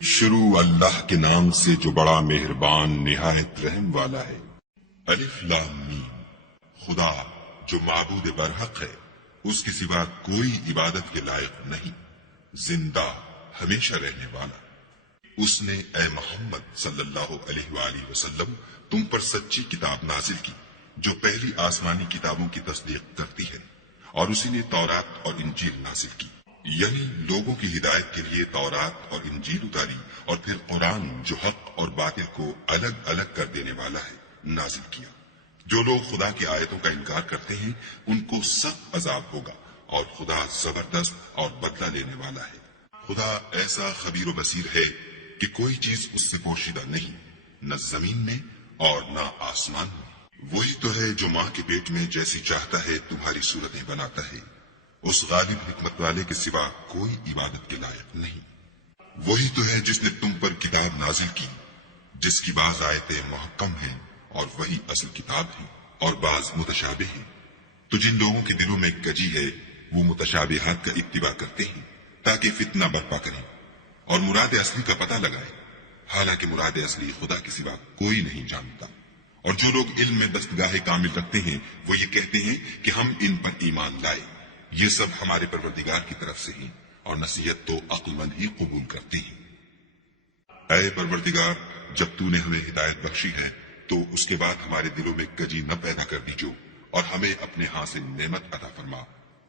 شروع اللہ کے نام سے جو بڑا مہربان نہایت رحم والا ہے۔ الف لام میم۔ خدا جو معبود برحق ہے، اس کے سوا کوئی عبادت کے لائق نہیں، زندہ ہمیشہ رہنے والا۔ اس نے اے محمد صلی اللہ علیہ وآلہ وسلم تم پر سچی کتاب نازل کی جو پہلی آسمانی کتابوں کی تصدیق کرتی ہے، اور اسی نے تورات اور انجیل نازل کی، یعنی لوگوں کی ہدایت کے لیے تورات اور انجیل اتاری، اور پھر قرآن جو حق اور باطل کو الگ الگ کر دینے والا ہے نازل کیا۔ جو لوگ خدا کی آیتوں کا انکار کرتے ہیں ان کو سخت عذاب ہوگا، اور خدا زبردست اور بدلہ لینے والا ہے۔ خدا ایسا خبیر و بصیر ہے کہ کوئی چیز اس سے پوشیدہ نہیں، نہ زمین میں اور نہ آسمان میں۔ وہی تو ہے جو ماں کے پیٹ میں جیسی چاہتا ہے تمہاری صورتیں بناتا ہے، اس غالب حکمت والے کے سوا کوئی عبادت کے لائق نہیں۔ وہی تو ہے جس نے تم پر کتاب نازل کی جس کی بعض آیتیں محکم ہیں اور وہی اصل کتاب ہے، اور بعض متشابہ ہیں۔ تو جن لوگوں کے دلوں میں کجی ہے وہ متشابہات کا اتباع کرتے ہیں تاکہ فتنہ برپا کریں اور مراد اصلی کا پتہ لگائیں، حالانکہ مراد اصلی خدا کے سوا کوئی نہیں جانتا۔ اور جو لوگ علم میں دستگاہ کامل رکھتے ہیں وہ یہ کہتے ہیں کہ ہم ان پر ایمان لائے، یہ سب ہمارے پروردگار کی طرف سے ہیں، اور نصیحت تو عقل مند ہی قبول کرتے ہیں۔ اے پروردگار، جب تو نے ہمیں ہدایت بخشی ہے تو اس کے بعد ہمارے دلوں میں کجی نہ پیدا کر دیجو، اور ہمیں اپنے ہاں سے نعمت عطا فرما،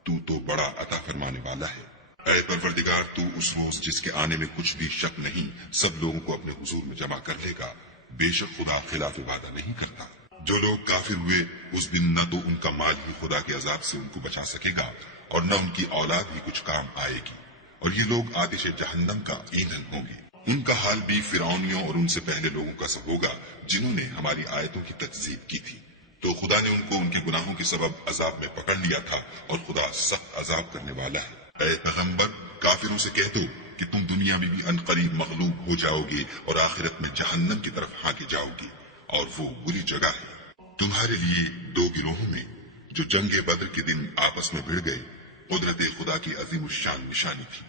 تو بڑا عطا فرمانے والا ہے۔ اے پروردگار، تو اس روز جس کے آنے میں کچھ بھی شک نہیں سب لوگوں کو اپنے حضور میں جمع کر لے گا، بے شک خدا خلاف وعدہ نہیں کرتا۔ جو لوگ کافر ہوئے اس دن نہ تو ان کا مال ہی خدا کے عذاب سے ان کو بچا سکے گا اور نہ ان کی اولاد ہی کچھ کام آئے گی، اور یہ لوگ آتش جہنم کا ایندھن ہوں گے۔ ان کا حال بھی فرعونیوں اور ان سے پہلے لوگوں کا سا ہوگا جنہوں نے ہماری آیتوں کی تکذیب کی تھی، تو خدا نے ان کو ان کے گناہوں کے سبب عذاب میں پکڑ لیا تھا، اور خدا سخت عذاب کرنے والا ہے۔ اے پیغمبر، کافروں سے کہہ دو کہ تم دنیا میں بھی عنقریب مغلوب ہو جاؤ گے اور آخرت میں جہنم کی طرف ہانکے جاؤ گے، اور وہ بری جگہ ہے۔ تمہارے لیے دو گروہوں میں جو جنگ بدر کے دن آپس میں بھڑ گئے قدرت خدا کی عظیم الشان نشانی تھی۔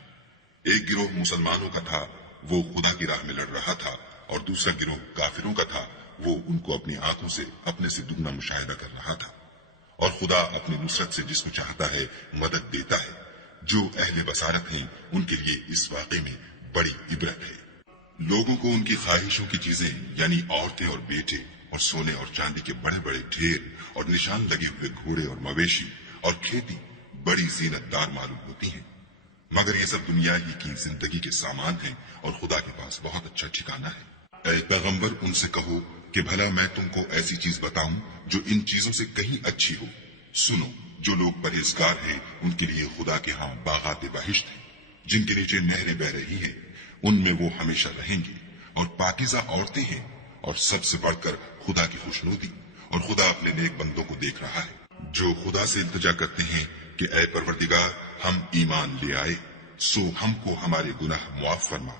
ایک گروہ مسلمانوں کا تھا، وہ خدا کی راہ میں لڑ رہا تھا، اور دوسرا گروہ کافروں کا تھا، وہ ان کو اپنی آنکھوں سے اپنے سے دگنا مشاہدہ کر رہا تھا۔ اور خدا اپنی نصرت سے جس کو چاہتا ہے مدد دیتا ہے۔ جو اہل بصارت ہیں ان کے لیے اس واقعے میں بڑی عبرت ہے۔ لوگوں کو ان کی خواہشوں کی چیزیں یعنی عورتیں اور بیٹے اور سونے اور چاندی کے بڑے بڑے ڈھیر اور نشان لگے ہوئے گھوڑے اور مویشی اور کھیتی بڑی زینت دار معلوم ہوتی ہیں، مگر یہ سب دنیا ہی کی زندگی کے سامان ہیں، اور خدا کے پاس بہت اچھا ٹھکانہ ہے۔ اے پیغمبر، ان سے کہو کہ بھلا میں تم کو ایسی چیز بتاؤں جو ان چیزوں سے کہیں اچھی ہو۔ سنو، جو لوگ پرہیزگار ہیں ان کے لیے خدا کے ہاں باغات بہشت ہیں جن کے نیچے نہریں بہ رہی ہیں، ان میں وہ ہمیشہ رہیں گے، اور پاکیزہ عورتیں ہیں، اور سب سے بڑھ کر خدا کی خوشنودی، اور خدا اپنے نیک بندوں کو دیکھ رہا ہے جو خدا سے التجا کرتے ہیں کہ اے پروردگار، ہم ایمان لے آئے، سو ہم کو ہمارے گناہ معاف فرما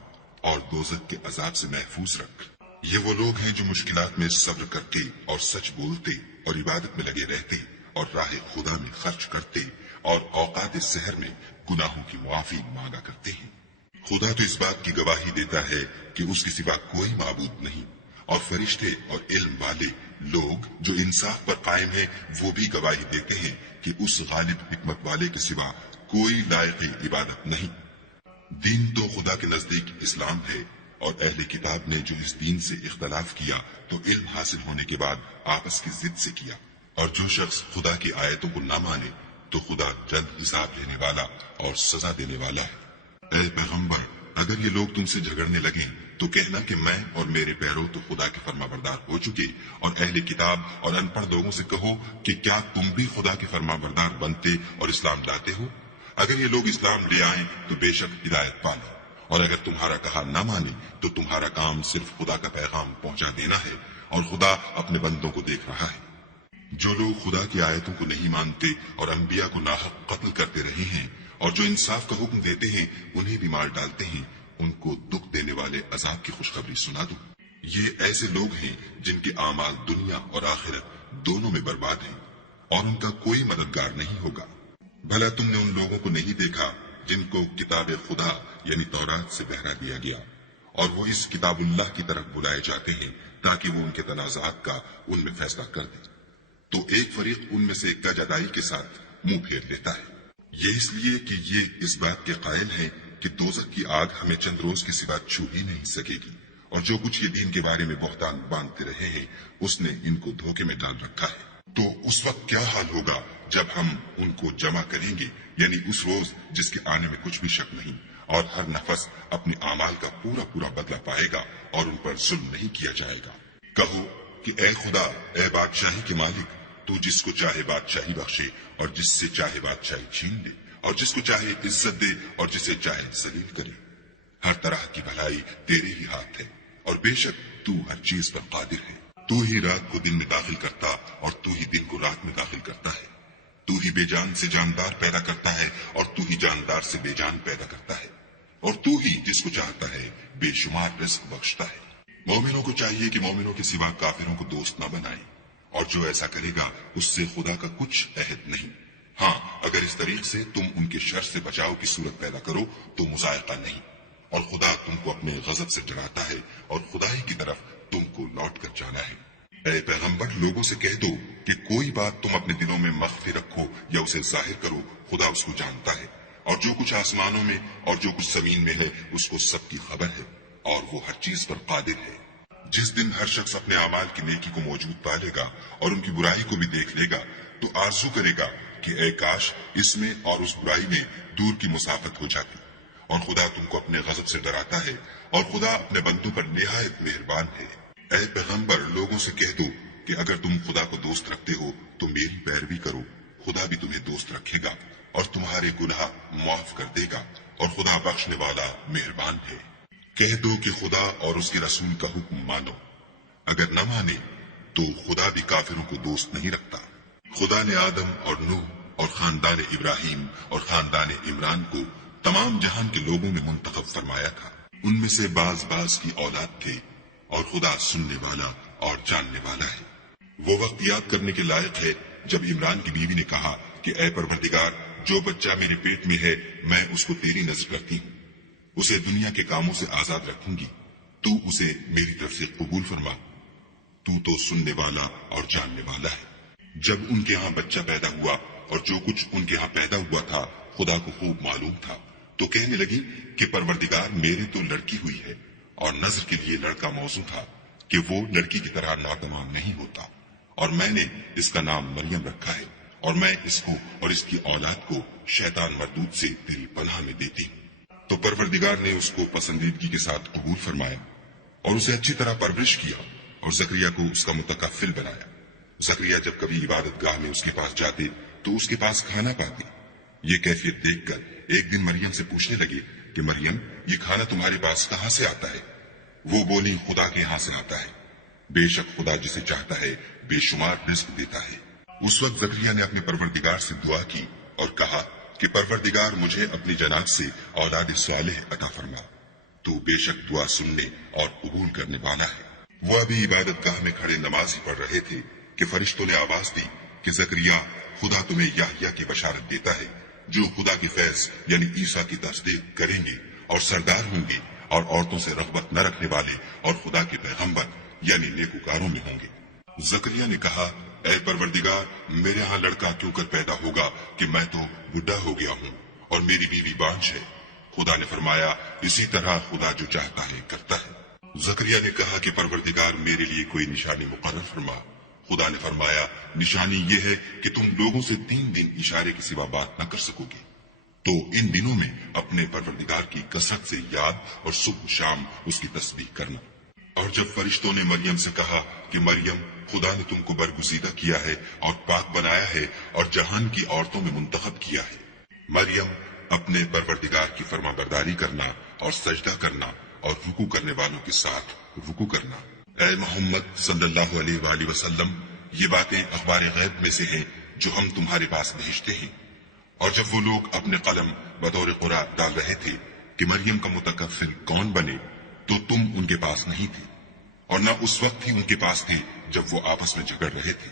اور دوزخ کے عذاب سے محفوظ رکھ۔ یہ وہ لوگ ہیں جو مشکلات میں صبر کرتے اور سچ بولتے اور عبادت میں لگے رہتے اور راہ خدا میں خرچ کرتے اور اوقات سحر میں گناہوں کی معافی مانگا کرتے ہیں۔ خدا تو اس بات کی گواہی دیتا ہے کہ اس کے سوا کوئی معبود نہیں، اور فرشتے اور علم والے لوگ جو انصاف پر قائم ہیں وہ بھی گواہی دیتے ہیں کہ اس غالب حکمت والے کے سوا کوئی لائق عبادت نہیں۔ دین تو خدا کے نزدیک اسلام ہے، اور اہل کتاب نے جو اس دین سے اختلاف کیا تو علم حاصل ہونے کے بعد آپس کی ضد سے کیا، اور جو شخص خدا کی آیتوں کو نہ مانے تو خدا جلد حساب لینے والا اور سزا دینے والا ہے۔ اے پیغمبر، اگر یہ لوگ تم سے جھگڑنے لگیں تو کہنا کہ میں اور میرے پیرو تو خدا کے فرما بردار ہو چکے، اور اہل کتاب اور ان پڑھ لوگوں سے کہو کہ کیا تم بھی خدا کے فرما بردار بنتے اور اسلام لاتے ہو؟ اگر یہ لوگ اسلام لے آئیں تو بے شک ہدایت پالیں، اور اگر تمہارا کہا نہ مانے تو تمہارا کام صرف خدا کا پیغام پہنچا دینا ہے، اور خدا اپنے بندوں کو دیکھ رہا ہے۔ جو لوگ خدا کی آیتوں کو نہیں مانتے اور انبیاء کو ناحق قتل کرتے رہے ہیں، اور جو انصاف کا حکم دیتے ہیں انہیں بھی مار ڈالتے ہیں، ان کو دکھ دینے والے عذاب کی خوشخبری سنا دو۔ یہ ایسے لوگ ہیں جن کے اعمال دنیا اور آخرت دونوں میں برباد ہیں، اور ان کا کوئی مددگار نہیں ہوگا۔ بھلا تم نے ان لوگوں کو نہیں دیکھا جن کو کتاب خدا یعنی تورات سے بہرا دیا گیا، اور وہ اس کتابullah کی طرف بلائے جاتے ہیں تاکہ وہ ان کے تنازعات کا ان میں فیصلہ کر دے، تو ایک فریق ان میں سے گج ادائی کے ساتھ منہ پھیر لیتا ہے، یہ اس لیے کہ یہ اس بات کے قائل ہیں کہ دوزخ کی آگ ہمیں چند روز کے سوا چھو ہی نہیں سکے گی، اور جو کچھ یہ دین کے بارے میں بہتان باندھتے رہے ہیں اس نے ان کو دھوکے میں ڈال رکھا ہے۔ تو اس وقت کیا حال ہوگا جب ہم ان کو جمع کریں گے، یعنی اس روز جس کے آنے میں کچھ بھی شک نہیں، اور ہر نفس اپنے اعمال کا پورا پورا بدلہ پائے گا اور ان پر ظلم نہیں کیا جائے گا۔ کہو کہ اے خدا، اے بادشاہی کے مالک، تو جس کو چاہے بادشاہی بخشے اور جس سے چاہے بادشاہی چھین لے، اور جس کو چاہے عزت دے اور جسے چاہے ذلیل کرے، ہر طرح کی بھلائی تیرے ہی ہاتھ ہے، اور بے شک تو ہر چیز پر قادر ہے۔ تو ہی رات کو دن میں داخل کرتا اور تو ہی دن کو رات میں داخل کرتا ہے، تو ہی بے جان سے جاندار پیدا کرتا ہے اور تو ہی جاندار سے بے جان پیدا کرتا ہے، اور تو ہی جس کو چاہتا ہے بے شمار رزق بخشتا ہے۔ مومنوں کو چاہیے کہ مومنوں کے سوا کافروں کو دوست نہ بنائیں، اور جو ایسا کرے گا اس سے خدا کا کچھ عہد نہیں۔ ہاں، اگر اس طریق سے تم ان کے شر سے بچاؤ کی صورت پیدا کرو تو مذائقہ نہیں، اور خدا تم کو اپنے غضب سے ڈراتا ہے اور خدائی کی طرف تم کو لوٹ کر جانا ہے۔ اے پیغمبر، لوگوں سے کہہ دو کہ کوئی بات تم اپنے دلوں میں مخفی رکھو یا اسے ظاہر کرو، خدا اس کو جانتا ہے، اور جو کچھ آسمانوں میں اور جو کچھ زمین میں ہے اس کو سب کی خبر ہے، اور وہ ہر چیز پر قادر ہے۔ جس دن ہر شخص اپنے اعمال کی نیکی کو موجود پا لے گا اور ان کی برائی کو بھی دیکھ لے گا تو آرزو کرے گا کہ اے کاش اس میں اور اس برائی میں دور کی مسافت ہو جاتی، اور خدا تم کو اپنے غضب سے ڈراتا ہے، اور خدا اپنے بندوں پر نہایت مہربان ہے۔ اے پیغمبر، لوگوں سے کہہ دو کہ اگر تم خدا کو دوست رکھتے ہو تو میری پیروی کرو، خدا بھی تمہیں دوست رکھے گا اور تمہارے گناہ معاف کر دے گا، اور خدا بخشنے والا مہربان ہے۔ کہہ دو کہ خدا اور اس کے رسول کا حکم مانو، اگر نہ مانے تو خدا بھی کافروں کو دوست نہیں رکھتا۔ خدا نے آدم اور نوح اور خاندان ابراہیم اور خاندان عمران کو تمام جہان کے لوگوں میں منتخب فرمایا تھا، ان میں سے بعض بعض کی اولاد تھے، اور خدا سننے والا اور جاننے والا ہے۔ وہ وقت یاد کرنے کے لائق ہے جب عمران کی بیوی نے کہا کہ اے پروردگار، جو بچہ میرے پیٹ میں ہے میں اس کو تیری نذر کرتی ہوں، اسے دنیا کے کاموں سے آزاد رکھوں گی، تو اسے میری طرف سے قبول فرما، تو سننے والا اور جاننے والا ہے۔ جب ان کے ہاں بچہ پیدا ہوا اور جو کچھ ان کے ہاں پیدا ہوا تھا خدا کو خوب معلوم تھا، تو کہنے لگی کہ پروردگار، میرے تو لڑکی ہوئی ہے، اور نظر کے لیے لڑکا موزوں تھا کہ وہ لڑکی کی طرح ناتمام نہیں ہوتا، اور میں نے اس کا نام مریم رکھا ہے، اور میں اس کو اور اس کی اولاد کو شیطان مردود سے تیری پناہ میں دیتی ہوں۔ تو پروردگار نے اس کو پسندیدگی کے ساتھ قبول فرمایا اور اسے اچھی طرح پرورش کیا، اور زکریا کو اس کا متکفل بنایا۔ زکریا جب کبھی عبادت گاہ میں اس کے پاس جاتے تو اس کے پاس کھانا پاتے۔ یہ کیفیت دیکھ کر ایک دن مریم سے پوچھنے لگے کہ مریم، یہ کھانا تمہارے پاس کہاں سے آتا ہے؟ وہ بولی، خدا کے ہاں سے آتا ہے، بے شک خدا جسے چاہتا ہے بے شمار رزق دیتا ہے۔ اس وقت زکریا نے اپنے پروردگار سے دعا کی اور کہا کہ پروردگار، مجھے اپنی جناب سے اولاد صالح عطا فرما، تو بے شک دعا سننے اور قبول کرنے والا ہے۔ وہ ابھی عبادت گاہ میں کھڑے نماز ہی پڑھ رہے تھے کہ فرشتوں نے آواز دی کہ زکریا، خدا تمہیں یحییٰ کی بشارت دیتا ہے، جو خدا کی فیض یعنی عیسیٰ کی تصدیق کریں گے اور سردار ہوں گے اور عورتوں سے رغبت نہ رکھنے والے اور خدا کے پیغمبر یعنی نیکوکاروں میں ہوں گے۔ زکریا نے کہا، اے پروردگار، میرے ہاں لڑکا کیوں کر پیدا ہوگا کہ میں تو بڈھا ہو گیا ہوں اور میری بیوی بانجھ ہے۔ خدا نے فرمایا، اسی طرح خدا جو چاہتا ہے کرتا ہے۔ زکریا نے کہا کہ پروردگار، میرے لیے کوئی نشانی مقرر فرما۔ خدا نے فرمایا، نشانی یہ ہے کہ تم لوگوں سے 3 دن اشارے کے سوا بات نہ کر سکو گے، تو ان دنوں میں اپنے پروردگار کی کثرت سے یاد اور صبح شام اس کی تسبیح کرنا۔ اور جب فرشتوں نے مریم سے کہا کہ مریم، خدا نے تم کو برگزیدہ کیا ہے اور پاک بنایا ہے اور جہان کی عورتوں میں منتخب کیا ہے، مریم، اپنے پروردگار کی فرما برداری کرنا اور سجدہ کرنا اور رکوع کرنے والوں کے ساتھ رکوع کرنا۔ اے محمد صلی اللہ علیہ وآلہ وسلم، یہ باتیں اخبار غیب میں سے ہیں جو ہم تمہارے پاس بھیجتے ہیں۔ اور جب وہ لوگ اپنے قلم بطور قرآن ڈال رہے تھے کہ مریم کا متکفل کون بنے، تو تم ان کے پاس نہیں تھے، اور نہ اس وقت ہی ان کے پاس تھے جب وہ آپس میں جھگڑ رہے تھے۔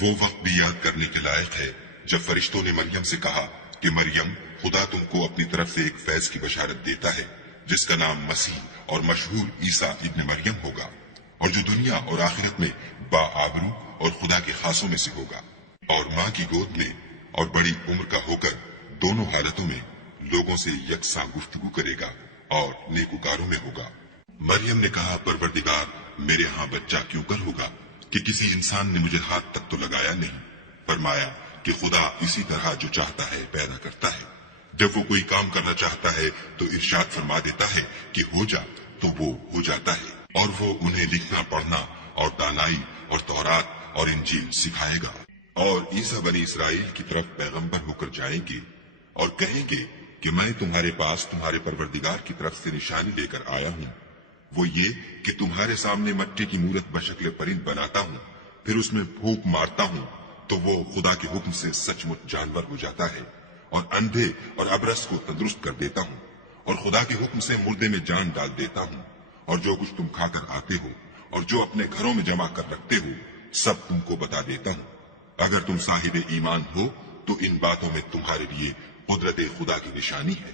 وہ وقت بھی یاد کرنے کے لائق ہے جب فرشتوں نے مریم سے کہا کہ مریم، خدا تم کو اپنی طرف سے ایک فیض کی بشارت دیتا ہے جس کا نام مسیح اور مشہور عیسیٰ ابن مریم ہوگا، اور جو دنیا اور آخرت میں باآبرو اور خدا کے خاصوں میں سے ہوگا، اور ماں کی گود میں اور بڑی عمر کا ہو کر دونوں حالتوں میں لوگوں سے یکساں گفتگو کرے گا اور نیکوکاروں میں ہوگا۔ مریم نے کہا، پروردگار میرے ہاں بچہ کیوں کر ہوگا کہ کسی انسان نے مجھے ہاتھ تک تو لگایا نہیں۔ فرمایا کہ خدا اسی طرح جو چاہتا ہے پیدا کرتا ہے، جب وہ کوئی کام کرنا چاہتا ہے تو ارشاد فرما دیتا ہے کہ ہو جا، تو وہ ہو جاتا ہے، اور وہ انہیں لکھنا پڑھنا اور دانائی اور تورات اور انجیل سکھائے گا۔ اور عیسیٰ بنی اسرائیل کی طرف پیغمبر ہو کر جائیں گے اور کہیں گے کہ میں تمہارے پاس تمہارے پروردگار کی طرف سے نشانی لے کر آیا ہوں، وہ یہ کہ تمہارے سامنے مٹی کی مورت بشکل پرند بناتا ہوں، پھر اس میں پھونک مارتا ہوں تو وہ خدا کے حکم سے سچ مچ جانور ہو جاتا ہے، اور اندھے اور ابرص کو تندرست کر دیتا ہوں، اور خدا کے حکم سے مردے میں جان ڈال دیتا ہوں، اور جو کچھ تم کھا کر آتے ہو اور جو اپنے گھروں میں جمع کر رکھتے ہو سب تم کو بتا دیتا ہوں۔ اگر تم صاحب ایمان ہو تو ان باتوں میں تمہارے لیے قدرت خدا کی نشانی ہے،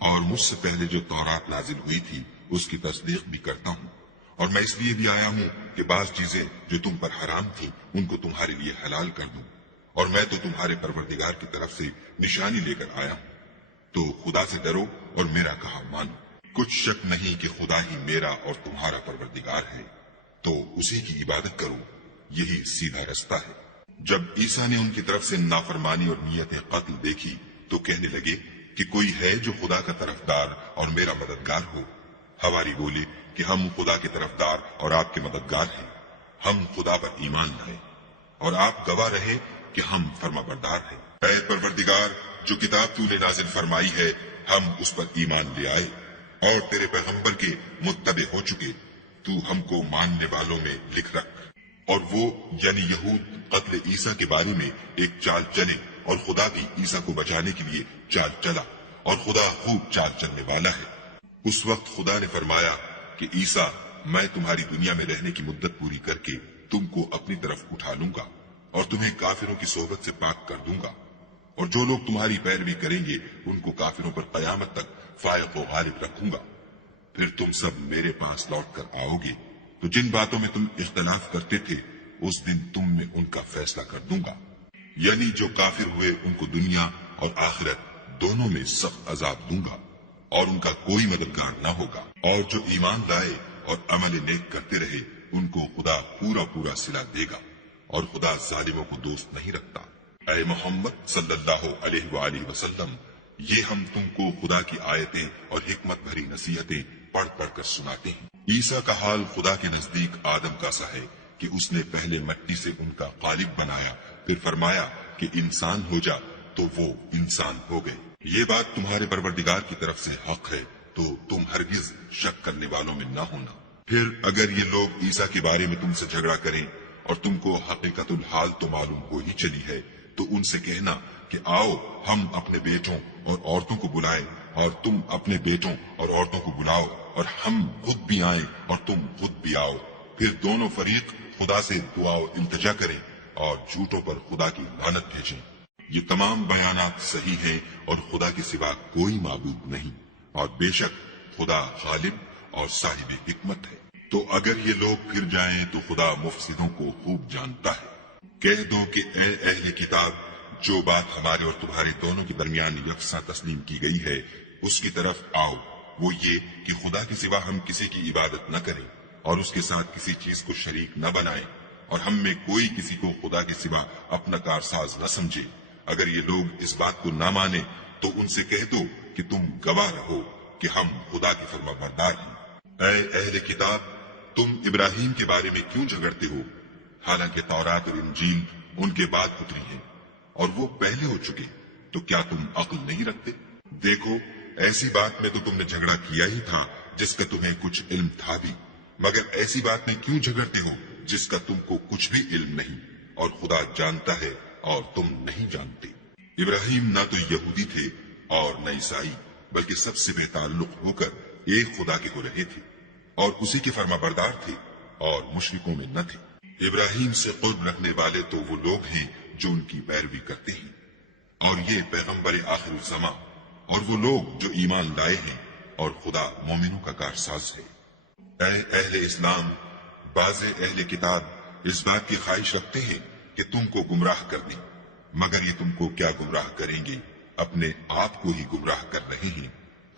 اور مجھ سے پہلے جو تورات نازل ہوئی تھی اس کی تصدیق بھی کرتا ہوں، اور میں اس لیے بھی آیا ہوں کہ بعض چیزیں جو تم پر حرام تھیں ان کو تمہارے لیے حلال کر دوں، اور میں تو تمہارے پروردگار کی طرف سے نشانی لے کر آیا ہوں، تو خدا سے ڈرو اور میرا کہا مانو۔ کچھ شک نہیں کہ خدا ہی میرا اور تمہارا پروردگار ہے، تو اسی کی عبادت کرو، یہی سیدھا رستہ ہے۔ جب عیسیٰ نے ان کی طرف سے نافرمانی اور نیت قتل دیکھی تو کہنے لگے کہ کوئی ہے جو خدا کا طرفدار اور میرا مددگار ہو؟ حواری بولے کہ ہم خدا کے طرفدار اور آپ کے مددگار ہیں، ہم خدا پر ایمان لائے اور آپ گواہ رہے کہ ہم فرما بردار ہیں۔ اے پروردگار، جو کتاب تو نے نازل فرمائی ہے ہم اس پر ایمان لے آئے اور تیرے پیغمبر کے متبع ہو چکے، تو ہم کو ماننے والوں میں لکھ رکھ۔ اور وہ یعنی یہود قتل عیسیٰ کے بارے میں ایک چال چلے، اور خدا بھی عیسیٰ کو بچانے کے لیے چال چلا، اور خدا خوب چال چلنے والا ہے۔ اس وقت خدا نے فرمایا کہ عیسیٰ، میں تمہاری دنیا میں رہنے کی مدت پوری کر کے تم کو اپنی طرف اٹھا لوں گا اور تمہیں کافروں کی صحبت سے پاک کر دوں گا، اور جو لوگ تمہاری پیروی کریں گے ان کو کافروں پر قیامت تک فائق و غالب رکھوں گا۔ پھر تم سب میرے پاس لوٹ کر آؤ گے تو جن باتوں میں تم اختلاف کرتے تھے اس دن تم میں ان کا فیصلہ کر دوں گا، یعنی جو کافر ہوئے ان کو دنیا اور آخرت دونوں میں سخت عذاب دوں گا، اور ان کا کوئی مددگار نہ ہوگا، اور جو ایمان لائے اور عمل نیک کرتے رہے ان کو خدا پورا پورا صلہ دے گا، اور خدا ظالموں کو دوست نہیں رکھتا۔ اے محمد صلی اللہ علیہ وآلہ وسلم، یہ ہم تم کو خدا کی آیتیں اور حکمت بھری نصیحتیں پڑھ پڑھ کر سناتے ہیں۔ عیسیٰ کا حال خدا کے نزدیک آدم کا سا ہے کہ اس نے پہلے مٹی سے ان کا قالب بنایا، پھر فرمایا کہ انسان ہو جا، تو وہ انسان ہو گئے۔ یہ بات تمہارے پروردگار کی طرف سے حق ہے، تو تم ہرگز شک کرنے والوں میں نہ ہونا۔ پھر اگر یہ لوگ عیسیٰ کے بارے میں تم سے جھگڑا کریں اور تم کو حقیقت الحال تو معلوم ہو ہی چلی ہے، تو ان سے کہنا کہ آؤ ہم اپنے بیٹوں اور عورتوں کو بلائیں، اور تم اپنے بیٹوں اور عورتوں کو بلاؤ، اور ہم خود بھی آئیں اور تم خود بھی آؤ، پھر دونوں فریق خدا سے دعا و التجا کریں اور جھوٹوں پر خدا کی لعنت بھیجیں۔ یہ تمام بیانات صحیح ہیں اور خدا کے سوا کوئی معبود نہیں، اور بے شک خدا غالب اور صاحب حکمت ہے۔ تو اگر یہ لوگ پھر جائیں تو خدا مفسدوں کو خوب جانتا ہے۔ کہہ دو کہ اے اہل کتاب، جو بات ہمارے اور تمہارے دونوں کے درمیان یکساں تسلیم کی گئی ہے اس کی طرف آؤ، وہ یہ کہ خدا کے سوا ہم کسی کی عبادت نہ کریں اور اس کے ساتھ کسی چیز کو شریک نہ بنائیں، اور ہم میں کوئی کسی کو خدا کے سوا اپنا کارساز نہ سمجھے۔ اگر یہ لوگ اس بات کو نہ مانے تو ان سے کہہ دو کہ تم گواہ رہو کہ ہم خدا کی فرما بردار ہیں۔ اے اہل کتاب، تم ابراہیم کے بارے میں کیوں جھگڑتے ہو، حالانکہ تورات اور انجیل ان کے بعد اتری ہیں اور وہ پہلے ہو چکے، تو کیا تم عقل نہیں رکھتے؟ دیکھو، ایسی بات میں تو تم نے جھگڑا کیا ہی تھا جس کا تمہیں کچھ علم تھا بھی، مگر ایسی بات میں کیوں جھگڑتے ہو جس کا تم کو کچھ بھی علم نہیں، اور خدا جانتا ہے اور تم نہیں جانتے۔ ابراہیم نہ تو یہودی تھے اور نہ عیسائی، بلکہ سب سے بے تعلق ہو کر ایک خدا کے ہو رہے تھے اور اسی کے فرما بردار تھے اور مشرکوں میں نہ تھے۔ ابراہیم سے قرب رکھنے والے تو وہ لوگ ہیں جو ان کی پیروی کرتے ہیں، اور یہ پیغمبر آخر الزماں اور وہ لوگ جو ایمان لائے ہیں اور خدا مومنوں کا کارساز ہے۔ اے اہل اسلام، بعض اہل کتاب اس بات کی خواہش رکھتے ہیں کہ تم کو گمراہ کر دیں، مگر یہ تم کو کیا گمراہ کریں گے، اپنے آپ کو ہی گمراہ کر رہے ہیں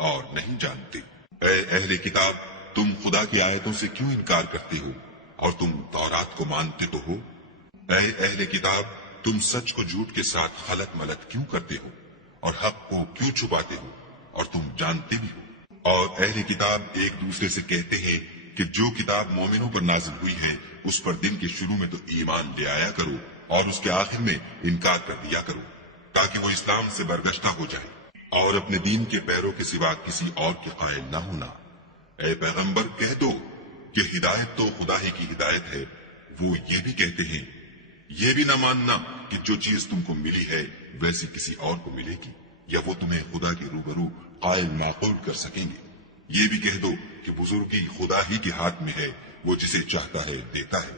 اور نہیں جانتے۔ اے اہل کتاب، تم خدا کی آیتوں سے کیوں انکار کرتے ہو اور تم تورات کو مانتے تو ہو؟ اے اہل کتاب، تم سچ کو جھوٹ کے ساتھ خلط ملط کیوں کرتے ہو اور حق کو کیوں چھپاتے ہو اور تم جانتے بھی ہو؟ اور اہل کتاب ایک دوسرے سے کہتے ہیں کہ جو کتاب مومنوں پر نازل ہوئی ہے اس پر دن کے شروع میں تو ایمان لے آیا کرو اور اس کے آخر میں انکار کر دیا کرو، تاکہ وہ اسلام سے برگشتہ ہو جائے اور اپنے دین کے پیروں کے سوا کسی اور کے قائل نہ ہونا۔ اے پیغمبر، کہہ دو کہ ہدایت تو خدا ہی کی ہدایت ہے۔ وہ یہ بھی کہتے ہیں یہ بھی نہ ماننا کہ جو چیز تم کو ملی ہے ویسی کسی اور کو ملے گی یا وہ تمہیں خدا کے روبرو قائل معقول کر سکیں گے۔ یہ بھی کہہ دو کہ بزرگی خدا ہی کے ہاتھ میں ہے، وہ جسے چاہتا ہے دیتا ہے،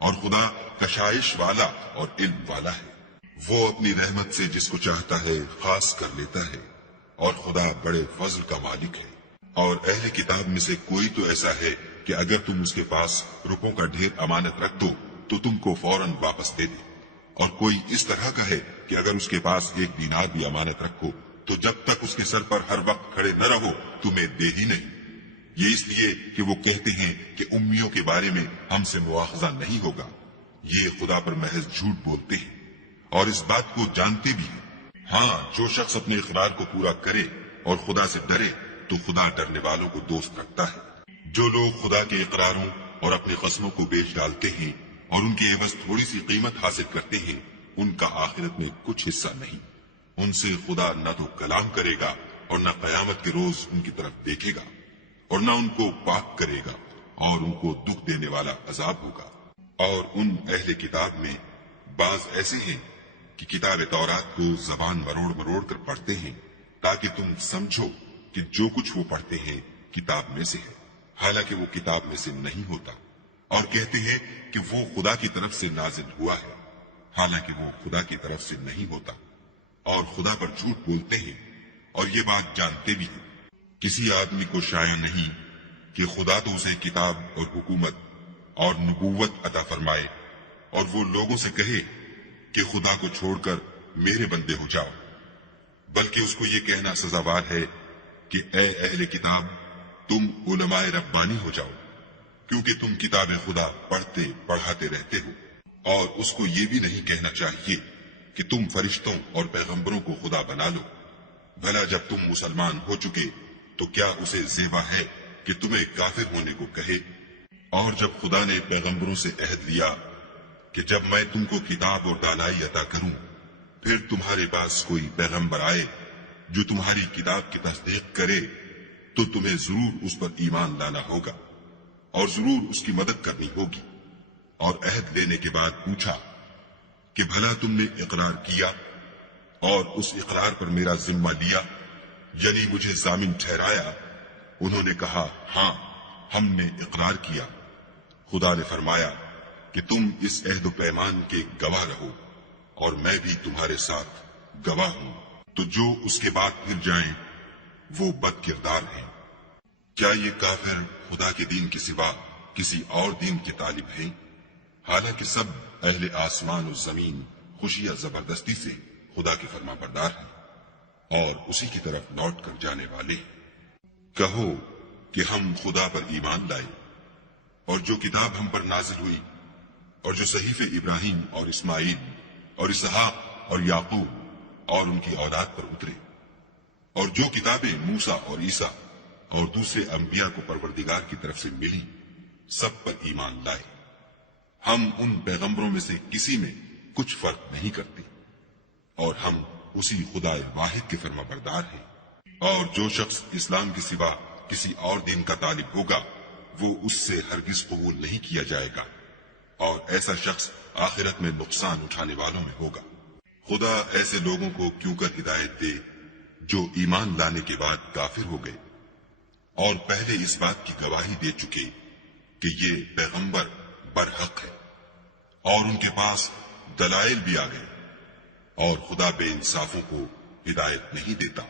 اور خدا کشائش والا اور علم والا ہے۔ وہ اپنی رحمت سے جس کو چاہتا ہے خاص کر لیتا ہے، اور خدا بڑے فضل کا مالک ہے۔ اور اہل کتاب میں سے کوئی تو ایسا ہے کہ اگر تم اس کے پاس روپوں کا ڈھیر امانت رکھ دو تو تم کو فوراً واپس دے دے، اور کوئی اس طرح کا ہے کہ اگر اس کے پاس 1 دینار بھی امانت رکھو تو جب تک اس کے سر پر ہر وقت کھڑے نہ رہو تمہیں دے ہی نہیں۔ یہ اس لیے کہ وہ کہتے ہیں کہ امیوں کے بارے میں ہم سے مواخذہ نہیں ہوگا۔ یہ خدا پر محض جھوٹ بولتے ہیں اور اس بات کو جانتے بھی ہیں۔ ہاں، جو شخص اپنے اقرار کو پورا کرے اور خدا سے ڈرے تو خدا ڈرنے والوں کو دوست رکھتا ہے۔ جو لوگ خدا کے اقراروں اور اپنے قسموں کو بیچ ڈالتے ہیں اور ان کے عوض تھوڑی سی قیمت حاصل کرتے ہیں، ان کا آخرت میں کچھ حصہ نہیں۔ ان سے خدا نہ تو کلام کرے گا اور نہ قیامت کے روز ان کی طرف دیکھے گا، اور نہ ان کو پاک کرے گا، اور ان کو دکھ دینے والا عذاب ہوگا۔ اور ان اہل کتاب میں بعض ایسے ہیں کہ کتاب تورات کو زبان مروڑ مروڑ کر پڑھتے ہیں تاکہ تم سمجھو کہ جو کچھ وہ پڑھتے ہیں کتاب میں سے ہے، حالانکہ وہ کتاب میں سے نہیں ہوتا، اور کہتے ہیں کہ وہ خدا کی طرف سے نازل ہوا ہے، حالانکہ وہ خدا کی طرف سے نہیں ہوتا، اور خدا پر جھوٹ بولتے ہیں اور یہ بات جانتے بھی ہیں۔ کسی آدمی کو شایع نہیں کہ خدا تو اسے کتاب اور حکومت اور نبوت عطا فرمائے اور وہ لوگوں سے کہے کہ خدا کو چھوڑ کر میرے بندے ہو جاؤ، بلکہ اس کو یہ کہنا سزاوار ہے کہ اے اہل کتاب، تم علماء ربانی ہو جاؤ، کیونکہ تم کتاب خدا پڑھتے پڑھاتے رہتے ہو۔ اور اس کو یہ بھی نہیں کہنا چاہیے کہ تم فرشتوں اور پیغمبروں کو خدا بنا لو۔ بھلا جب تم مسلمان ہو چکے تو کیا اسے زیبا ہے کہ تمہیں کافر ہونے کو کہے؟ اور جب خدا نے پیغمبروں سے عہد لیا کہ جب میں تم کو کتاب اور دانائی عطا کروں، پھر تمہارے پاس کوئی پیغمبر آئے جو تمہاری کتاب کی تصدیق کرے تو تمہیں ضرور اس پر ایمان لانا ہوگا اور ضرور اس کی مدد کرنی ہوگی۔ اور عہد لینے کے بعد پوچھا کہ بھلا تم نے اقرار کیا اور اس اقرار پر میرا ذمہ لیا، یعنی مجھے ضامن ٹھہرایا؟ انہوں نے کہا ہاں، ہم نے اقرار کیا۔ خدا نے فرمایا کہ تم اس عہد و پیمان کے گواہ رہو اور میں بھی تمہارے ساتھ گواہ ہوں۔ تو جو اس کے بعد پھر جائیں وہ بد کردار ہیں۔ کیا یہ کافر خدا کے دین کے سوا کسی اور دین کے طالب ہیں؟ حالانکہ سب اہل آسمان و زمین خوشی یا زبردستی سے خدا کے فرما بردار ہیں اور اسی کی طرف لوٹ کر جانے والے ہیں۔ کہو کہ ہم خدا پر ایمان لائے اور جو کتاب ہم پر نازل ہوئی اور جو صحیفے ابراہیم اور اسماعیل اور اسحاق اور یعقوب اور ان کی اولاد پر اترے، اور جو کتابیں موسیٰ اور عیسیٰ اور دوسرے انبیاء کو پروردگار کی طرف سے ملی، سب پر ایمان لائے۔ ہم ان پیغمبروں میں سے کسی میں کچھ فرق نہیں کرتے، اور ہم اسی خدا واحد کے فرما بردار ہیں۔ اور جو شخص اسلام کے سوا کسی اور دین کا طالب ہوگا وہ اس سے ہرگز قبول نہیں کیا جائے گا، اور ایسا شخص آخرت میں نقصان اٹھانے والوں میں ہوگا۔ خدا ایسے لوگوں کو کیوں کر ہدایت دے جو ایمان لانے کے بعد کافر ہو گئے اور پہلے اس بات کی گواہی دے چکے کہ یہ پیغمبر برحق ہے، اور ان کے پاس دلائل بھی آ گئے، اور خدا بے انصافوں کو ہدایت نہیں دیتا۔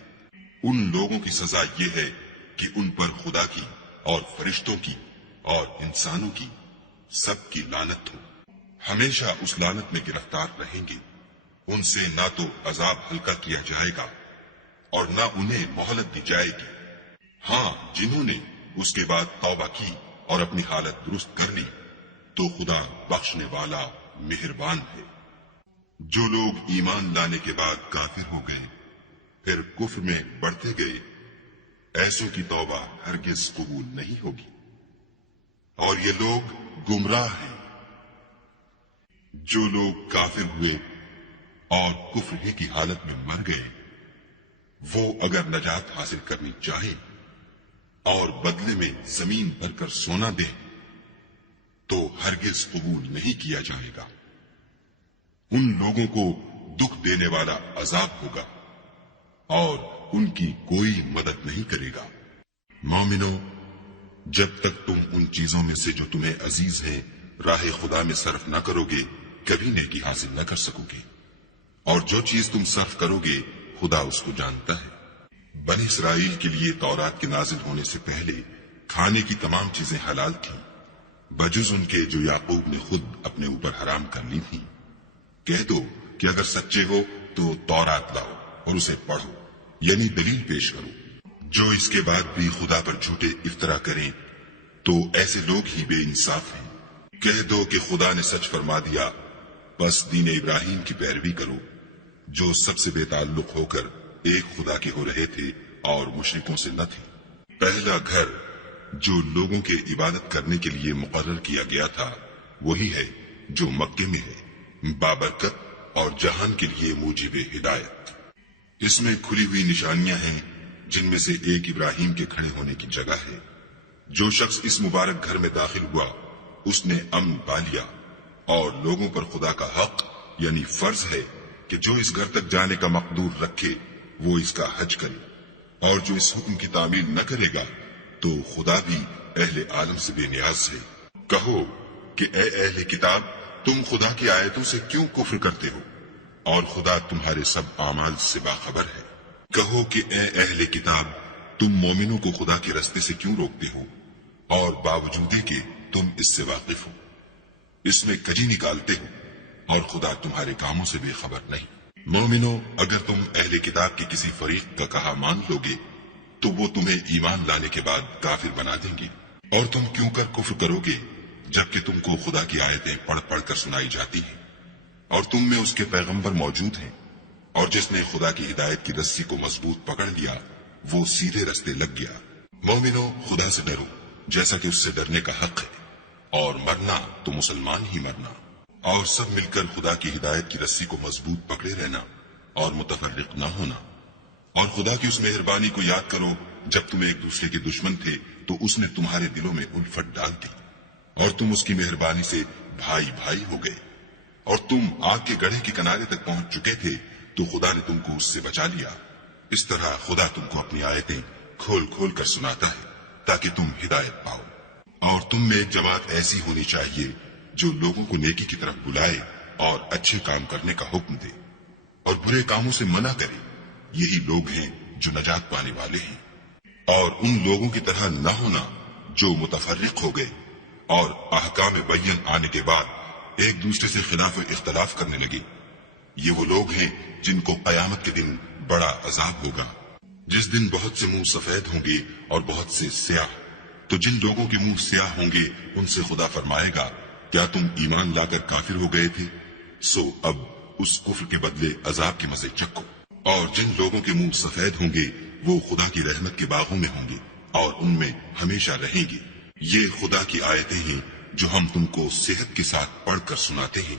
ان لوگوں کی سزا یہ ہے کہ ان پر خدا کی اور فرشتوں کی اور انسانوں کی سب کی لعنت ہو، ہمیشہ اس لعنت میں گرفتار رہیں گے۔ ان سے نہ تو عذاب ہلکا کیا جائے گا اور نہ انہیں مہلت دی جائے گی۔ ہاں، جنہوں نے اس کے بعد توبہ کی اور اپنی حالت درست کر لی تو خدا بخشنے والا مہربان ہے۔ جو لوگ ایمان لانے کے بعد کافر ہو گئے پھر کفر میں بڑھتے گئے، ایسوں کی توبہ ہرگز قبول نہیں ہوگی، اور یہ لوگ گمراہ ہیں۔ جو لوگ کافر ہوئے اور کفر ہی کی حالت میں مر گئے، وہ اگر نجات حاصل کرنی چاہیں اور بدلے میں زمین بھر کر سونا دیں تو ہرگز قبول نہیں کیا جائے گا۔ ان لوگوں کو دکھ دینے والا عذاب ہوگا اور ان کی کوئی مدد نہیں کرے گا۔ مومنو، جب تک تم ان چیزوں میں سے جو تمہیں عزیز ہیں راہ خدا میں صرف نہ کرو گے کبھی نیکی حاصل نہ کر سکو گے، اور جو چیز تم صرف کرو گے خدا اس کو جانتا ہے۔ بنی اسرائیل کے لیے تورات کے نازل ہونے سے پہلے کھانے کی تمام چیزیں حلال تھیں بجز ان کے جو یعقوب نے خود اپنے اوپر حرام کر لی تھیں۔ کہہ دو کہ اگر سچے ہو تو تورات لاؤ اور اسے پڑھو، یعنی دلیل پیش کرو۔ جو اس کے بعد بھی خدا پر جھوٹے افطرا کریں تو ایسے لوگ ہی بے انصاف ہیں۔ کہہ دو کہ خدا نے سچ فرما دیا، بس دین ابراہیم کی پیروی کرو، جو سب سے بے تعلق ہو کر ایک خدا کے ہو رہے تھے اور مشرکوں سے نہ تھے۔ پہلا گھر جو لوگوں کے عبادت کرنے کے لیے مقرر کیا گیا تھا وہی ہے جو مکے میں ہے، بابرکت اور جہان کے لیے موجب ہدایت۔ اس میں کھلی ہوئی نشانیاں ہیں جن میں سے ایک ابراہیم کے کھڑے ہونے کی جگہ ہے۔ جو شخص اس مبارک گھر میں داخل ہوا اس نے امن پا لیا، اور لوگوں پر خدا کا حق یعنی فرض ہے کہ جو اس گھر تک جانے کا مقدور رکھے وہ اس کا حج کرے، اور جو اس حکم کی تعمیل نہ کرے گا تو خدا بھی اہل عالم سے بے نیاز ہے۔ کہو کہ اے اہل کتاب، تم خدا کی آیتوں سے کیوں کفر کرتے ہو اور خدا تمہارے سب اعمال سے باخبر ہے۔ کہو کہ اے اہل کتاب، تم مومنوں کو خدا کے رستے سے کیوں روکتے ہو اور باوجود کہ تم اس سے واقف ہو، اس میں کجی نکالتے ہو اور خدا تمہارے کاموں سے بے خبر نہیں۔ مومنو، اگر تم اہل کتاب کے کسی فریق کا کہا مان لو گے تو وہ تمہیں ایمان لانے کے بعد کافر بنا دیں گے، اور تم کیوں کر کفر کرو گے جبکہ تم کو خدا کی آیتیں پڑھ پڑھ کر سنائی جاتی ہیں اور تم میں اس کے پیغمبر موجود ہیں، اور جس نے خدا کی ہدایت کی رسی کو مضبوط پکڑ لیا وہ سیدھے رستے لگ گیا۔ مومنو، خدا سے ڈرو جیسا کہ اس سے ڈرنے کا حق ہے، اور مرنا تو مسلمان ہی مرنا، اور سب مل کر خدا کی ہدایت کی رسی کو مضبوط پکڑے رہنا اور متفرق نہ ہونا۔ اور خدا کی اس مہربانی کو یاد کرو جب تم ایک دوسرے کے دشمن تھے تو اس نے تمہارے دلوں میں الفت ڈال دی، اور تم اس کی مہربانی سے بھائی بھائی ہو گئے، اور تم آگ کے گڑھے کے کنارے تک پہنچ چکے تھے تو خدا نے تم کو اس سے بچا لیا۔ اس طرح خدا تم کو اپنی آیتیں کھول کھول کر سناتا ہے تاکہ تم ہدایت پاؤ۔ اور تم میں ایک جماعت ایسی ہونی چاہیے جو لوگوں کو نیکی کی طرف بلائے اور اچھے کام کرنے کا حکم دے اور برے کاموں سے منع کرے۔ یہی لوگ ہیں جو نجات پانے والے ہیں۔ اور ان لوگوں کی طرح نہ ہونا جو متفرق ہو گئے اور احکام بین آنے کے بعد ایک دوسرے سے خلاف و اختلاف کرنے لگے۔ یہ وہ لوگ ہیں جن کو قیامت کے دن بڑا عذاب ہوگا، جس دن بہت سے منہ سفید ہوں گے اور بہت سے سیاہ۔ تو جن لوگوں کے منہ سیاہ ہوں گے ان سے خدا فرمائے گا، کیا تم ایمان لا کر کافر ہو گئے تھے؟ سو اب اس کفر کے بدلے عذاب کے مزے چکھو۔ اور جن لوگوں کے منہ سفید ہوں گے وہ خدا کی رحمت کے باغوں میں ہوں گے اور ان میں ہمیشہ رہیں گے۔ یہ خدا کی آیتیں ہیں جو ہم تم کو صحت کے ساتھ پڑھ کر سناتے ہیں،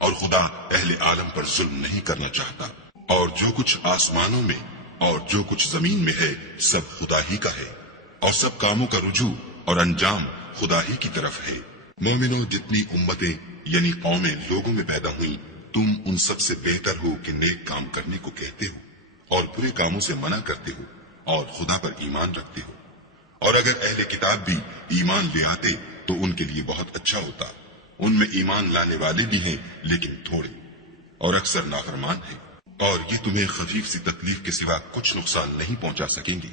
اور خدا اہل عالم پر ظلم نہیں کرنا چاہتا۔ اور جو کچھ آسمانوں میں اور جو کچھ زمین میں ہے سب خدا ہی کا ہے، اور سب کاموں کا رجوع اور انجام خدا ہی کی طرف ہے۔ مومنوں، جتنی امتیں یعنی قومیں لوگوں میں پیدا ہوئیں، تم ان سب سے بہتر ہو کہ نیک کام کرنے کو کہتے ہو اور برے کاموں سے منع کرتے ہو اور خدا پر ایمان رکھتے ہو۔ اور اگر اہل کتاب بھی ایمان لے آتے تو ان کے لیے بہت اچھا ہوتا۔ ان میں ایمان لانے والے بھی ہیں لیکن تھوڑے، اور اکثر نافرمان ہیں، اور یہ تمہیں خفیف سی تکلیف کے سوا کچھ نقصان نہیں پہنچا سکیں گے،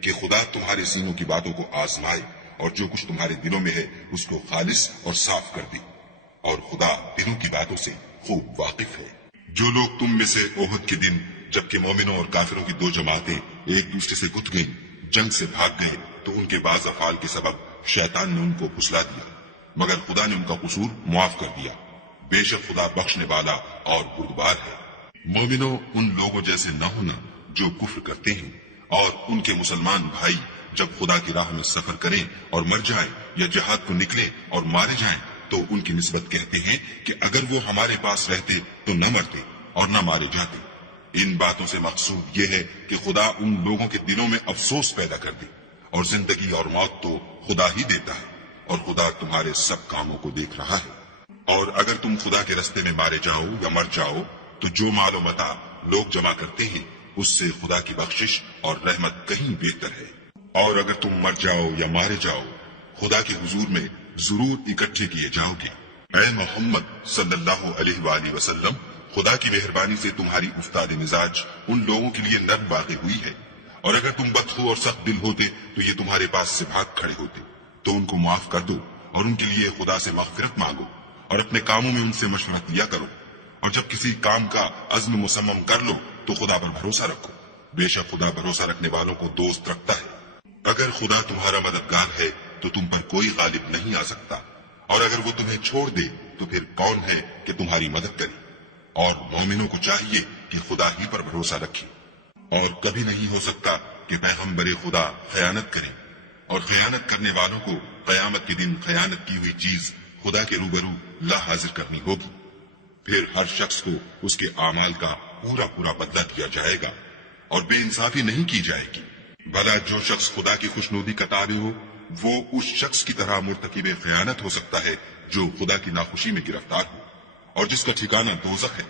کہ خدا تمہارے سینوں کی باتوں کو آزمائے اور جو کچھ تمہارے دلوں میں ہے اس کو خالص اور صاف کر دے، اور خدا دلوں کی باتوں سے خوب واقف ہے۔ جو لوگ تم میں سے احد کے دن جبکہ مومنوں اور کافروں کی دو جماعتیں ایک دوسرے سے گت گئیں جنگ سے بھاگ گئے تو ان کے بعض افعال کے سبب شیطان نے ان کو پھسلا دیا، مگر خدا نے ان کا قصور معاف کر دیا۔ بے شک خدا بخشنے والا اور بردبار ہے۔ مومنوں، ان لوگوں جیسے نہ ہونا جو کفر کرتے ہیں، اور ان کے مسلمان بھائی جب خدا کی راہ میں سفر کریں اور مر جائیں یا جہاد کو نکلیں اور مارے جائیں تو ان کی نسبت کہتے ہیں کہ اگر وہ ہمارے پاس رہتے تو نہ مرتے اور نہ مارے جاتے۔ ان باتوں سے مقصود یہ ہے کہ خدا ان لوگوں کے دلوں میں افسوس پیدا کر دے، اور زندگی اور موت تو خدا ہی دیتا ہے، اور خدا تمہارے سب کاموں کو دیکھ رہا ہے۔ اور اگر تم خدا کے رستے میں مارے جاؤ یا مر جاؤ تو جو مال و متاع لوگ جمع کرتے ہیں اس سے خدا کی بخشش اور رحمت کہیں بہتر ہے۔ اور اگر تم مر جاؤ یا مارے جاؤ خدا کے حضور میں ضرور اکٹھے کیے جاؤ گے۔ اے محمد صلی اللہ علیہ وآلہ وسلم، خدا کی مہربانی سے تمہاری افتاد مزاج ان لوگوں کے لیے نرم واقع ہوئی ہے، اور اگر تم بدخو اور سخت دل ہوتے تو یہ تمہارے پاس سے بھاگ کھڑے ہوتے۔ تو ان کو معاف کر دو اور ان کے لیے خدا سے مغفرت مانگو، اور اپنے کاموں میں ان سے مشورت لیا کرو، اور جب کسی کام کا عزم مصمم کر لو تو خدا پر بھروسہ رکھو، بے شک خدا بھروسہ رکھنے والوں کو دوست رکھتا ہے۔ اگر خدا تمہارا مددگار ہے تو تم پر کوئی غالب نہیں آ سکتا، اور اگر وہ تمہیں چھوڑ دے تو پھر کون ہے کہ تمہاری مدد کرے؟ اور مومنوں کو چاہیے کہ خدا ہی پر بھروسہ رکھے، اور کبھی نہیں ہو سکتا کہ پیغمبر خدا خیانت کریں، اور خیانت کرنے والوں کو قیامت کے دن خیانت کی ہوئی چیز خدا کے روبرو لا حاضر کرنی ہوگی۔ پھر ہر شخص کو اس کے اعمال کا پورا پورا بدلہ دیا جائے گا، اور بے انصافی نہیں کی جائے گی۔ بھلا جو شخص خدا کی خوشنودی کا تابع ہو وہ اس شخص کی طرح مرتکب خیانت ہو سکتا ہے جو خدا کی ناخوشی میں گرفتار ہو، اور جس کا ٹھکانہ دوزخ ہے،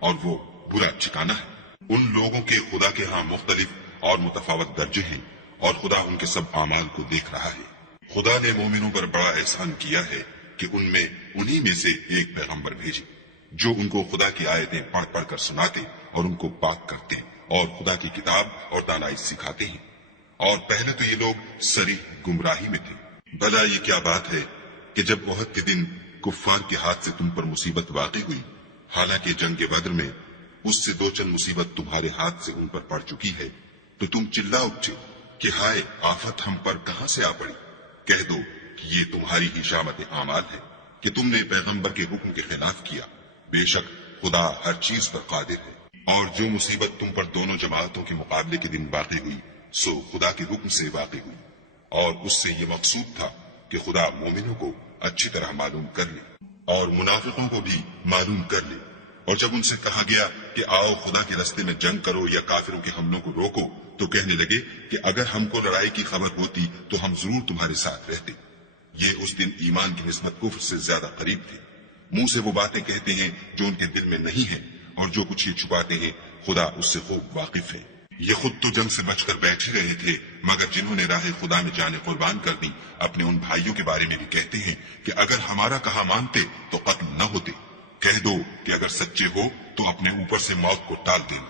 اور وہ برا ٹھکانہ ہے۔ ان لوگوں کے خدا کے ہاں مختلف اور متفاوت درجے ہیں، اور خدا ان کے سب اعمال کو دیکھ رہا ہے۔ خدا نے مومنوں پر بڑا احسان کیا ہے کہ ان میں انہی میں سے ایک پیغمبر بھیجے جو ان کو خدا کی آیتیں پڑھ پڑھ کر سناتے اور ان کو پاک کرتے اور خدا کی کتاب اور دانائی سکھاتے ہیں، اور پہلے تو یہ لوگ صریح گمراہی میں تھے۔ بھلا یہ کیا بات ہے کہ جب احد کے دن کفار کے ہاتھ سے تم پر مصیبت واقع ہوئی، حالانکہ جنگ بدر میں اس سے دو چند مصیبت تمہارے ہاتھ سے ان پر پڑ چکی ہے، تو تم چلا اٹھے کہ ہائے آفت ہم پر کہاں سے آ پڑی؟ کہہ دو کہ یہ تمہاری ہی شامت اعمال ہے کہ تم نے پیغمبر کے حکم کے خلاف کیا، بے شک خدا ہر چیز پر قادر ہے۔ اور جو مصیبت تم پر دونوں جماعتوں کے مقابلے کے دن واقع ہوئی سو خدا کے حکم سے واقع ہوئی، اور اس سے یہ مقصود تھا کہ خدا مومنوں کو اچھی طرح معلوم کر لے اور منافقوں کو بھی معلوم کر لے۔ اور جب ان سے کہا گیا کہ آؤ خدا کے راستے میں جنگ کرو یا کافروں کے حملوں کو روکو تو کہنے لگے کہ اگر ہم کو لڑائی کی خبر ہوتی تو ہم ضرور تمہارے ساتھ رہتے۔ یہ اس دن ایمان کی نسبت کفر سے زیادہ قریب تھے۔ منہ سے وہ باتیں کہتے ہیں جو ان کے دل میں نہیں ہیں، اور جو کچھ یہ چھپاتے ہیں خدا اس سے خوب واقف ہے۔ یہ خود تو جنگ سے بچ کر بیٹھے رہے تھے، مگر جنہوں نے راہ خدا میں جانیں قربان کر دی اپنے ان بھائیوں کے بارے میں بھی کہتے ہیں کہ اگر ہمارا کہا مانتے تو قتل نہ ہوتے۔ کہہ دو کہ اگر سچے ہو تو اپنے اوپر سے موت کو ٹال دینا۔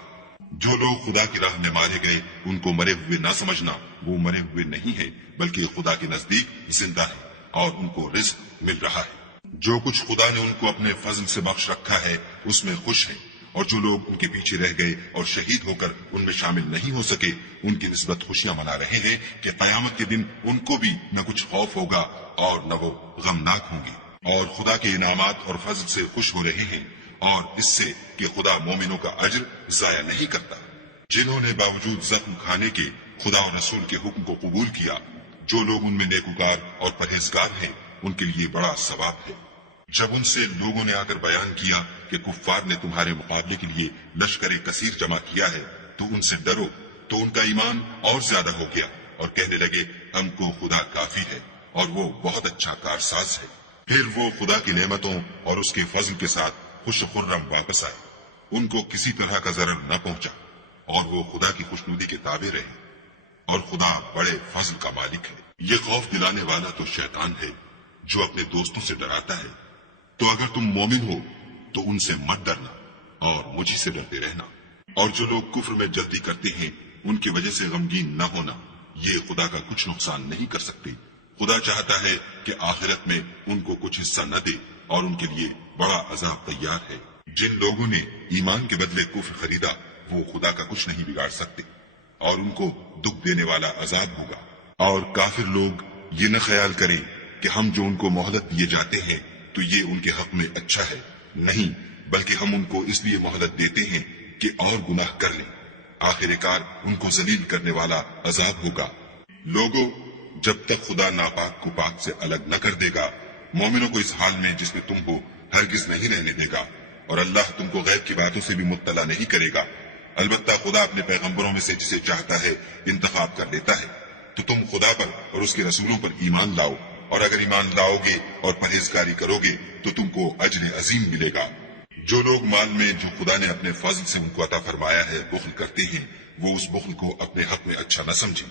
جو لوگ خدا کی راہ میں مارے گئے ان کو مرے ہوئے نہ سمجھنا، وہ مرے ہوئے نہیں ہیں بلکہ خدا کے نزدیک زندہ ہے اور ان کو رزق مل رہا ہے۔ جو کچھ خدا نے ان کو اپنے فضل سے بخش رکھا ہے اس میں خوش ہیں، اور جو لوگ ان کے پیچھے رہ گئے اور شہید ہو کر ان میں شامل نہیں ہو سکے ان کی نسبت خوشیاں منا رہے ہیں کہ قیامت کے دن ان کو بھی نہ کچھ خوف ہوگا اور نہ وہ غمناک ہوں گے، اور خدا کے انعامات اور فضل سے خوش ہو رہے ہیں، اور اس سے کہ خدا مومنوں کا اجر ضائع نہیں کرتا۔ جنہوں نے باوجود زخم کھانے کے خدا اور رسول کے حکم کو قبول کیا، جو لوگ ان میں نیکوکار اور پرہیزگار ہیں ان کے لیے بڑا ثواب ہے۔ جب ان سے لوگوں نے آ کر بیان کیا کہ کفار نے تمہارے مقابلے کے لیے لشکر کثیر جمع کیا ہے تو ان سے ڈرو، تو ان کا ایمان اور زیادہ ہو گیا اور کہنے لگے ہم کو خدا کافی ہے اور وہ بہت اچھا کارساز ہے۔ پھر وہ خدا کی نعمتوں اور اس کے فضل کے ساتھ خوش خرم واپس آئے، ان کو کسی طرح کا ضرر نہ پہنچا، اور وہ خدا کی خوشنودی کے تابع رہے، اور خدا بڑے فضل کا مالک ہے۔ یہ خوف دلانے والا تو شیطان ہے جو اپنے دوستوں سے ڈراتا ہے۔ تو اگر تم مومن ہو تو ان سے مت ڈرنا اور مجھے سے ڈرتے رہنا، اور جو لوگ کفر میں جلدی کرتے ہیں ان کی وجہ سے غمگین نہ ہونا، یہ خدا کا کچھ نقصان نہیں کر سکتے۔ خدا چاہتا ہے کہ آخرت میں ان کو کچھ حصہ نہ دے اور ان کے لیے بڑا عذاب تیار ہے۔ جن لوگوں نے ایمان کے بدلے کفر خریدا وہ خدا کا کچھ نہیں بگاڑ سکتے اور ان کو دکھ دینے والا عذاب ہوگا۔ اور کافر لوگ یہ نہ خیال کریں کہ ہم جو ان کو مہلت دیے جاتے ہیں تو یہ ان کے حق میں اچھا ہے، نہیں، بلکہ ہم ان کو اس لیے مہلت دیتے ہیں کہ اور گناہ کر لیں، آخر کار ان کو ذلیل کرنے والا عذاب ہوگا۔ لوگوں، جب تک خدا ناپاک کو پاک سے الگ نہ کر دے گا، مومنوں کو اس حال میں جس میں تم ہو ہرگز نہیں رہنے دے گا، اور اللہ تم کو غیب کی باتوں سے بھی مطلع نہیں کرے گا۔ البتہ خدا اپنے پیغمبروں میں سے جسے چاہتا ہے انتخاب کر لیتا ہے، تو تم خدا پر اور اس کے رسولوں پر ایمان لاؤ، اور اگر ایمان لاؤ گے اور پرہیزگاری کرو گے تو تم کو اجر عظیم ملے گا۔ جو لوگ مال میں جو خدا نے اپنے فضل سے ان کو عطا فرمایا ہے بخل کرتے ہیں، وہ اس بخل کو اپنے حق میں اچھا نہ سمجھیں،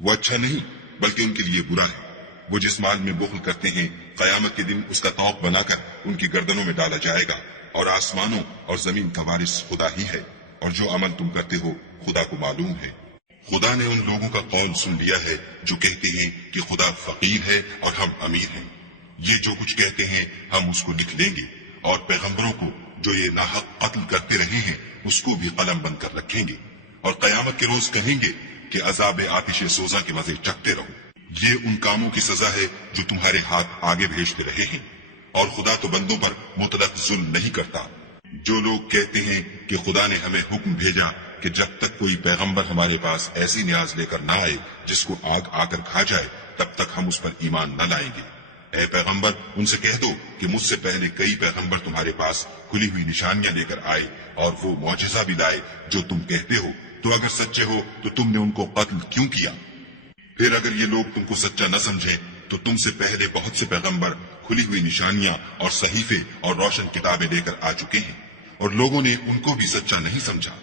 وہ اچھا نہیں بلکہ ان کے لیے برا ہے۔ وہ جس مال میں بخل کرتے ہیں قیامت کے دن اس کا طوق بنا کر ان کی گردنوں میں ڈالا جائے گا، اور آسمانوں اور زمین کا وارث خدا ہی ہے، اور جو عمل تم کرتے ہو خدا کو معلوم ہے۔ خدا نے ان لوگوں کا قول سن لیا ہے جو کہتے ہیں کہ خدا فقیر ہے اور ہم امیر ہیں۔ یہ جو کچھ کہتے ہیں ہم اس کو لکھ لیں گے، اور پیغمبروں کو جو یہ ناحق قتل کرتے رہے ہیں اس کو بھی قلم بند کر رکھیں گے، اور قیامت کے روز کہیں گے کہ عذاب آتش سوزاں کے مزے چکھتے رہو۔ یہ ان کاموں کی سزا ہے جو تمہارے ہاتھ آگے بھیجتے رہے ہیں، اور خدا تو بندوں پر مطلق ظلم نہیں کرتا۔ جو لوگ کہتے ہیں کہ خدا نے ہمیں حکم بھیجا کہ جب تک کوئی پیغمبر ہمارے پاس ایسی نیاز لے کر نہ آئے جس کو آگ آ کر کھا جائے تب تک ہم اس پر ایمان نہ لائیں گے۔ اے پیغمبر، ان سے کہہ دو کہ مجھ سے پہلے کئی پیغمبر تمہارے پاس کھلی ہوئی نشانیاں لے کر آئے اور وہ معجزہ بھی لائے جو تم کہتے ہو، تو اگر سچے ہو تو تم نے ان کو قتل کیوں کیا؟ پھر اگر یہ لوگ تم کو سچا نہ سمجھیں تو تم سے پہلے بہت سے پیغمبر کھلی ہوئی نشانیاں اور صحیفے اور روشن کتابیں لے کر آ چکے ہیں، اور لوگوں نے ان کو بھی سچا نہیں سمجھا۔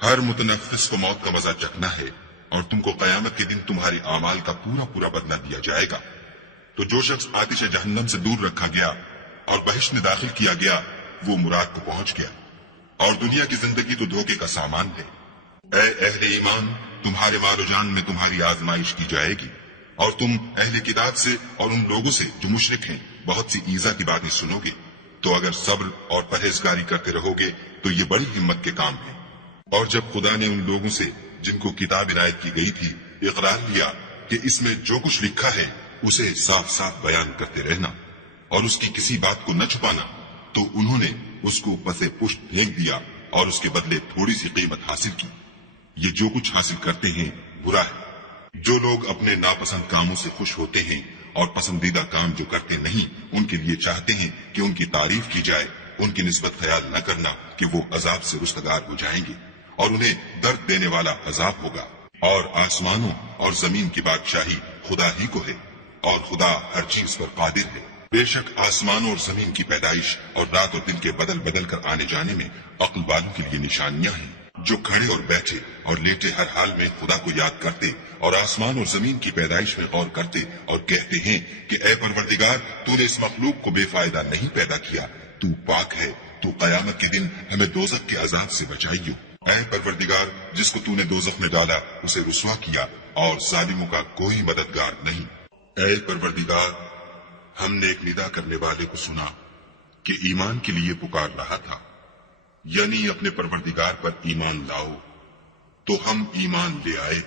ہر متنفس کو موت کا مزہ چکھنا ہے، اور تم کو قیامت کے دن تمہاری اعمال کا پورا پورا بدلہ دیا جائے گا۔ تو جو شخص آتش جہنم سے دور رکھا گیا اور بہشت میں داخل کیا گیا وہ مراد کو پہنچ گیا، اور دنیا کی زندگی تو دھوکے کا سامان ہے۔ اے اہل ایمان، تمہارے مال و جان میں تمہاری آزمائش کی جائے گی، اور تم اہل کتاب سے اور ان لوگوں سے جو مشرک ہیں بہت سی ایذا کی باتیں سنو گے، تو اگر صبر اور پرہیزگاری کرتے رہو گے تو یہ بڑی ہمت کے کام ہے۔ اور جب خدا نے ان لوگوں سے جن کو کتاب عنایت کی گئی تھی اقرار لیا کہ اس میں جو کچھ لکھا ہے اسے صاف صاف بیان کرتے رہنا اور اس کی کسی بات کو نہ چھپانا، تو انہوں نے اس کو پسے پشت پھینک دیا اور اس کے بدلے تھوڑی سی قیمت حاصل کی۔ یہ جو کچھ حاصل کرتے ہیں برا ہے۔ جو لوگ اپنے ناپسند کاموں سے خوش ہوتے ہیں اور پسندیدہ کام جو کرتے نہیں ان کے لیے چاہتے ہیں کہ ان کی تعریف کی جائے، ان کی نسبت خیال نہ کرنا کہ وہ عذاب سے رستگار ہو جائیں گے اور انہیں درد دینے والا عذاب ہوگا۔ اور آسمانوں اور زمین کی بادشاہی خدا ہی کو ہے، اور خدا ہر چیز پر قادر ہے۔ بے شک آسمانوں اور زمین کی پیدائش اور رات اور دن کے بدل بدل کر آنے جانے میں عقل والوں کے لیے نشانیاں ہیں، جو کھڑے اور بیٹھے اور لیٹے ہر حال میں خدا کو یاد کرتے اور آسمان اور زمین کی پیدائش میں غور کرتے اور کہتے ہیں کہ اے پروردگار، تو نے اس مخلوق کو بے فائدہ نہیں پیدا کیا، تو پاک ہے، تو قیامت کے دن ہمیں دوزخ کے عذاب سے بچائیو۔ اے پروردگار، جس کو تو نے دوزخ میں ڈالا اسے رسوا کیا، اور ظالموں کا کوئی مددگار نہیں۔ اے پروردگار، ہم نے ایک ندا کرنے والے کو سنا کہ ایمان کے لیے پکار رہا تھا، یعنی اپنے پروردگار پر ایمان لاؤ، تو ہم ایمان لے آئے۔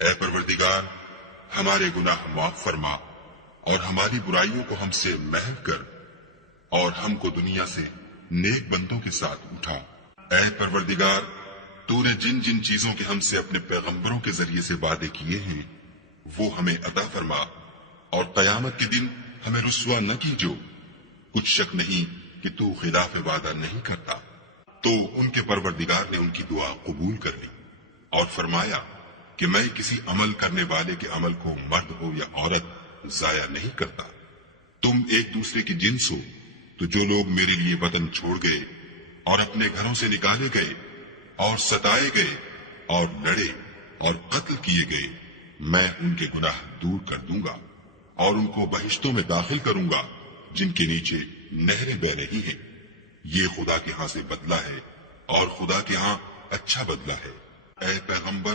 اے پروردگار، ہمارے گناہ معاف فرما اور ہماری برائیوں کو ہم سے محو کر، اور ہم کو دنیا سے نیک بندوں کے ساتھ اٹھا۔ اے پروردگار، تو نے جن جن چیزوں کے ہم سے اپنے پیغمبروں کے ذریعے سے وعدے کیے ہیں وہ ہمیں عطا فرما، اور قیامت کے دن ہمیں رسوا نہ کیجو۔ کچھ شک نہیں کہ تو خلاف وعدہ نہیں کرتا۔ تو ان کے پروردگار نے ان کی دعا قبول کر لی اور فرمایا کہ میں کسی عمل کرنے والے کے عمل کو مرد ہو یا عورت ضائع نہیں کرتا۔ تم ایک دوسرے کی جنس ہو، تو جو لوگ میرے لیے وطن چھوڑ گئے اور اپنے گھروں سے نکالے گئے اور ستائے گئے اور لڑے اور قتل کیے گئے، میں ان کے گناہ دور کر دوں گا اور ان کو بہشتوں میں داخل کروں گا جن کے نیچے نہریں بہ رہی ہیں۔ یہ خدا کے ہاں سے بدلہ ہے اور خدا کے ہاں اچھا بدلہ ہے۔ اے پیغمبر،